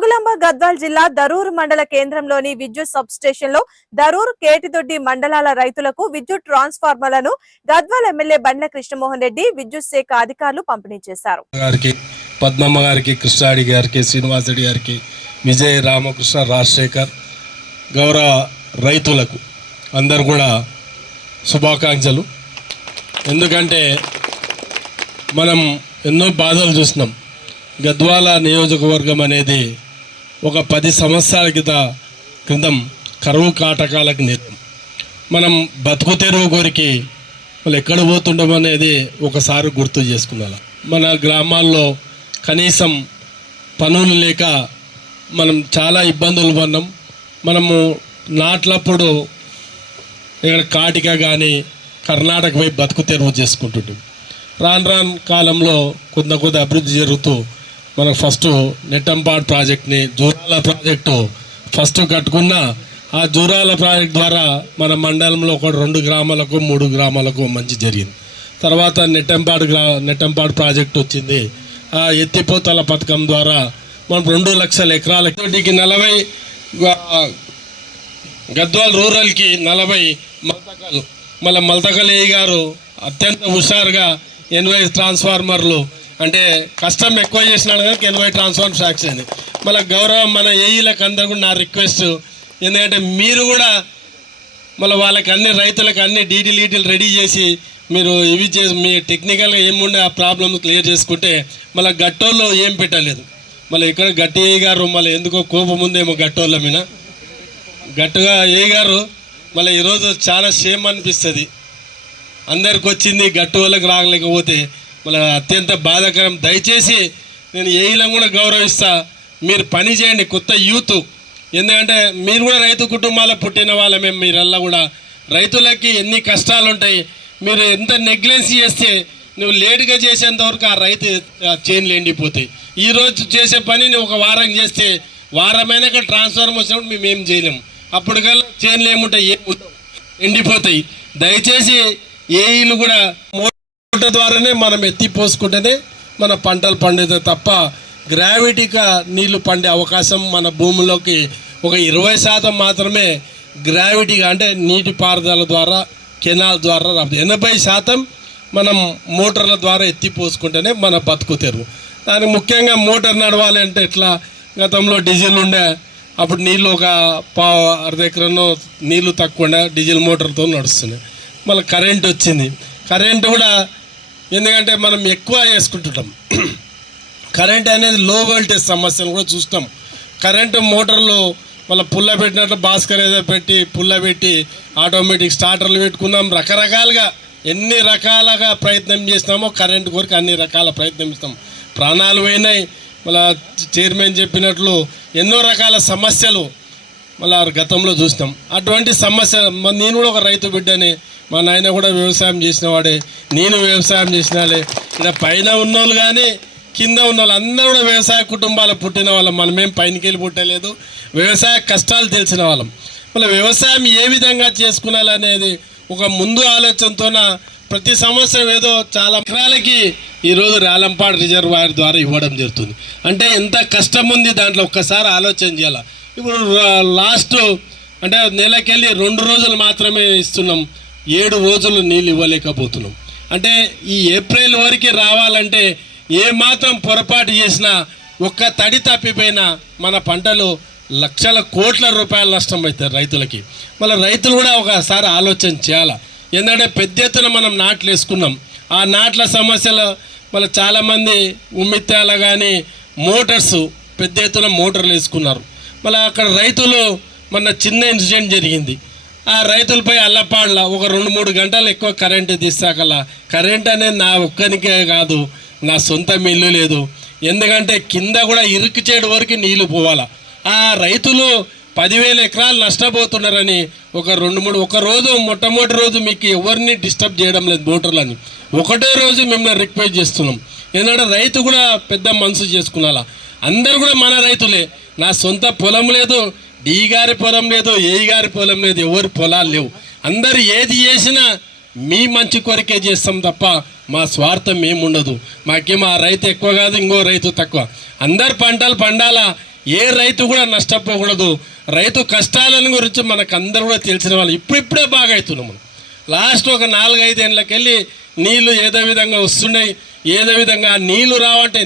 జోగులాంబ గద్వాల్ జిల్లా దరూర్ మండల కేంద్రంలోని విద్యుత్ సబ్ స్టేషన్ లో దరూర్ కేటిదొడ్డి మండలాల రైతులకు విద్యుత్ ట్రాన్స్ఫార్మర్లను గద్వాల్ ఎమ్మెల్యే బండ్ల కృష్ణమోహన్ రెడ్డి విద్యుత్ శాఖ అధికారులు పంపిణీ చేశారు. పద్మమ్మ గారికి, కృష్ణాడి గారికి, శ్రీనివాసరెడ్డి గారికి, విజయ రామకృష్ణ, రాజశేఖర్, గౌరవ రైతులకు అందరు కూడా శుభాకాంక్షలు. ఎందుకంటే మనం ఎన్నో బాధలు చూసినాం. గద్వాల నియోజకవర్గం అనేది ఒక 10 సంవత్సరాల క్రితం కరువు కాటకాలకు నేతం. మనం బతుకు తెరువు కోరికి వాళ్ళు ఎక్కడ పోతుంటాం అనేది ఒకసారి గుర్తు చేసుకున్నాం. మన గ్రామాల్లో కనీసం పనులు లేక మనం చాలా ఇబ్బందులు పడినాం. మనము నాట్లప్పుడు ఇక్కడ కాటిక కానీ కర్ణాటక పోయి బతుకు తెరువు చేసుకుంటుంటాం. రాను కాలంలో కొద్ది అభివృద్ధి జరుగుతూ మనకు ఫస్ట్ నెట్టంపాడు ప్రాజెక్ట్ని, జూరాల ప్రాజెక్టు ఫస్ట్ కట్టుకున్న ఆ జూరాల ప్రాజెక్ట్ ద్వారా మన మండలంలో ఒక 2 గ్రామాలకు 3 గ్రామాలకు మంచి జరిగింది. తర్వాత నెట్టంపాడు ప్రాజెక్ట్ వచ్చింది. ఆ ఎత్తిపోతల పథకం ద్వారా మనం 2 లక్షల ఎకరాలకి 40 గద్వాల్ రూరల్కి 40 మల్తకలు. మళ్ళీ మల్తకల్ ఏ గారు అత్యంత హుషారుగా 80 ట్రాన్స్ఫార్మర్లు, అంటే కష్టం ఎక్కువ చేసినాడు కానీ 80 ట్రాన్స్ఫార్మర్ సాక్స్ అయింది. మళ్ళీ గౌరవం మన ఏఈలకు అందరూ కూడా నా రిక్వెస్ట్, ఎందుకంటే మీరు కూడా మళ్ళీ వాళ్ళకి అన్ని రైతులకు అన్ని డీటీలు రెడీ చేసి మీరు ఇవి చేసి మీ టెక్నికల్గా ఏముండే ఆ ప్రాబ్లమ్ క్లియర్ చేసుకుంటే మళ్ళీ గట్టోళ్ళు ఏం పెట్టలేదు. మళ్ళీ ఇక్కడ గట్టి ఏ గారు మళ్ళీ ఎందుకో కోపం ఉందేమో గట్టోళ్ళ మీద గట్టుగా ఏ గారు మళ్ళీ ఈరోజు చాలా షేమ్ అనిపిస్తుంది. అందరికి వచ్చింది గట్టు వాళ్ళకి రాగలేకపోతే మళ్ళీ అత్యంత బాధాకరం. దయచేసి నేను ఏఈలను కూడా గౌరవిస్తా, మీరు పని చేయండి కొత్త యూత్. ఎందుకంటే మీరు కూడా రైతు కుటుంబాల పుట్టిన వాళ్ళమే. మీరల్లా కూడా రైతులకి ఎన్ని కష్టాలు ఉంటాయి. మీరు ఎంత నెగ్లెన్సీ చేస్తే నువ్వు లేటుగా చేసేంత వరకు ఆ రైతు చైన్లు ఎండిపోతాయి. ఈరోజు చేసే పనిని ఒక వారం చేస్తే వారమైనాక ట్రాన్స్ఫార్మర్ వచ్చినప్పుడు మేము ఏం చేయలేము. అప్పటికల్లా చైన్లు ఏముంటాయి, ఎండిపోతాయి. దయచేసి ఏఈలు కూడా మోటార్ ద్వారానే మనం ఎత్తిపోసుకుంటేనే మన పంటలు పండుతాయి తప్ప గ్రావిటీగా నీళ్లు పండే అవకాశం మన భూమిలోకి ఒక 20% మాత్రమే గ్రావిటీగా, అంటే నీటి పారుదల ద్వారా కెనాల్ ద్వారా 80% మనం మోటార్ల ద్వారా ఎత్తిపోసుకుంటేనే మన బతుకు తెరువు. దానికి ముఖ్యంగా మోటార్ నడవాలి అంటే ఎట్లా, గతంలో డీజిల్ ఉండే, అప్పుడు నీళ్ళు ఒక అర్ధ ఎకరంలో నీళ్ళు తక్కువ ఉండే, డీజిల్ మోటార్తో నడుస్తున్నాయి. మళ్ళీ కరెంట్ వచ్చింది. కరెంటు కూడా ఎందుకంటే మనం ఎక్కువ వేసుకుంటుంటాం. కరెంట్ అనేది లో వోల్టేజ్ సమస్యను కూడా చూస్తాం. కరెంటు మోటార్లు మళ్ళీ పుల్ల పెట్టినట్లు భాస్కర్ ఏదో పెట్టి పుల్ల పెట్టి ఆటోమేటిక్ స్టార్టర్లు పెట్టుకున్నాం. రకరకాలుగా ఎన్ని రకాలుగా ప్రయత్నం చేసినామో కరెంటు కొరకు అన్ని రకాల ప్రయత్నం ఇస్తాం. ప్రాణాలు పోయినాయి. మళ్ళీ చైర్మన్ చెప్పినట్లు ఎన్నో రకాల సమస్యలు మళ్ళీ గతంలో చూసినాం. అటువంటి సమస్య నేను కూడా ఒక రైతు బిడ్డని, మా నాయన కూడా వ్యవసాయం చేసిన వాడే, నేను వ్యవసాయం చేసినాలే. ఇక్కడ పైన ఉన్నోళ్ళు కానీ కింద ఉన్న వాళ్ళు అందరూ కూడా వ్యవసాయ కుటుంబాలు పుట్టిన వాళ్ళం. మనమేం పైనకి వెళ్ళి పుట్టలేదు. వ్యవసాయ కష్టాలు తెలిసిన వాళ్ళం. మళ్ళీ వ్యవసాయం ఏ విధంగా చేసుకున్నాలనేది ఒక ముందు ఆలోచనతోన ప్రతి సంవత్సరం ఏదో చాలా ఎకరాలకి ఈరోజు రాలంపాడు రిజర్వాయర్ ద్వారా ఇవ్వడం జరుగుతుంది. అంటే ఎంత కష్టం ఉంది దాంట్లో ఒక్కసారి ఆలోచన చేయాలి. ఇప్పుడు లాస్ట్ అంటే నెలకెళ్ళి 2 రోజులు మాత్రమే ఇస్తున్నాం, 7 రోజులు నీళ్ళు ఇవ్వలేకపోతున్నాం. అంటే ఈ ఏప్రిల్ వరకు రావాలంటే ఏమాత్రం పొరపాటు చేసినా ఒక్క తడి తప్పిపోయినా మన పంటలు లక్షల కోట్ల రూపాయల నష్టం అవుతాయి రైతులకి. మళ్ళీ రైతులు కూడా ఒకసారి ఆలోచన చేయాలి. ఎందుకంటే పెద్ద ఎత్తున మనం నాట్లు వేసుకున్నాం. ఆ నాట్ల సమస్యలు మళ్ళీ చాలామంది ఉమ్మిత్యాల కానీ మోటార్స్ పెద్ద ఎత్తున మోటార్లు వేసుకున్నారు. మళ్ళీ అక్కడ రైతులు మొన్న చిన్న ఇన్సిడెంట్ జరిగింది. ఆ రైతులపై అల్లపాడల ఒక 2-3 గంటలు ఎక్కువ కరెంటు తీసాకల్లా కరెంట్ అనేది నా ఒక్కనికే కాదు, నా సొంత మిల్లు లేదు. ఎందుకంటే కింద కూడా ఇరుకు చేయడం వరకు నీళ్లు పోవాలా. ఆ రైతులు 10,000 ఎకరాలు నష్టపోతున్నారని ఒక రోజు మొట్టమొదటి రోజు మీకు ఎవరిని డిస్టర్బ్ చేయడం లేదు మోటార్లని, ఒకటే రోజు మిమ్మల్ని రిక్వెస్ట్ చేస్తున్నాం. ఎందుకంటే రైతు కూడా పెద్ద మనసు చేసుకున్నాలా. అందరు కూడా మన రైతులే. నా సొంత పొలం లేదు, డి గారి పొలం లేదు, ఏ గారి పొలం లేదు, ఎవరి పొలాలు లేవు. అందరు ఏది చేసినా మీ మంచి కొరకే చేస్తాం తప్ప మా స్వార్థం ఏముండదు. మాకేమో ఆ రైతు ఎక్కువ కాదు, ఇంకో రైతు తక్కువ. అందరు పంటలు పండాలా. ఏ రైతు కూడా నష్టపోకూడదు. రైతు కష్టాలను గురించి మనకు అందరూ కూడా తెలిసిన వాళ్ళు. ఇప్పుడిప్పుడే బాగా అవుతున్నాం మనం. లాస్ట్ ఒక 4-5 ఏళ్ళకెళ్ళి నీళ్లు ఏదో విధంగా వస్తున్నాయి, ఏదో విధంగా నీళ్లు రావంటే